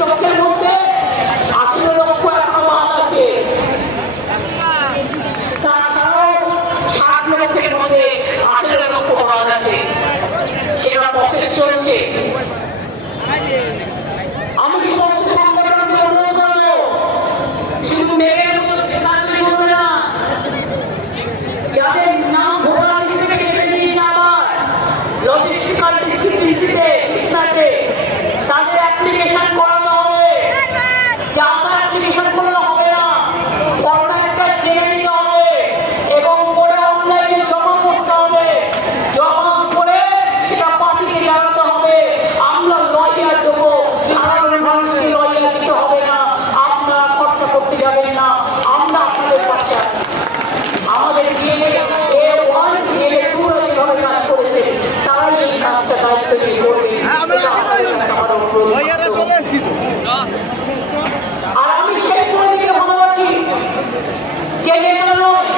লক্ষের মধ্যে 18 লক্ষ এখনো বাদ আছে, তাছাড়াও 60 লক্ষের মধ্যে 18 লক্ষ বাদ আছে, সেটা প্রসেস চলছে। আমি কি সমস্ত সংগঠনকে অনুরোধ করবো, শুধু মেয়ের চলবে না, যাদের নাম ঘোড়া হিসেবে কেটে নিয়েছে আবার লজিস্টিক্যাল ডিসিপ্লিনে তাদের অ্যাপ্লিকেশন করানো হবে, যারা অ্যাপ্লিকেশন করলে হবে না, করোনা একটা জেনে নিতে হবে এবং করে অনলাইনে জমা করতে হবে, জমা করে সেটা পার্টিকে জানাতে হবে। আমরা লয়ার দেবো, সাধারণ মানুষকে লয়ার দিতে হবে না, আপনারা খরচা করতে যাবেন না, আমরা আপনাদের পাশে আছি। আমাদের A1 A2 যেভাবে কাজ করেছে তারাই এই কাজটা দায়িত্ব নিয়ে করবে। আর আমি সেই পরিবারকে ভালোবাসি যে নেতা নয়,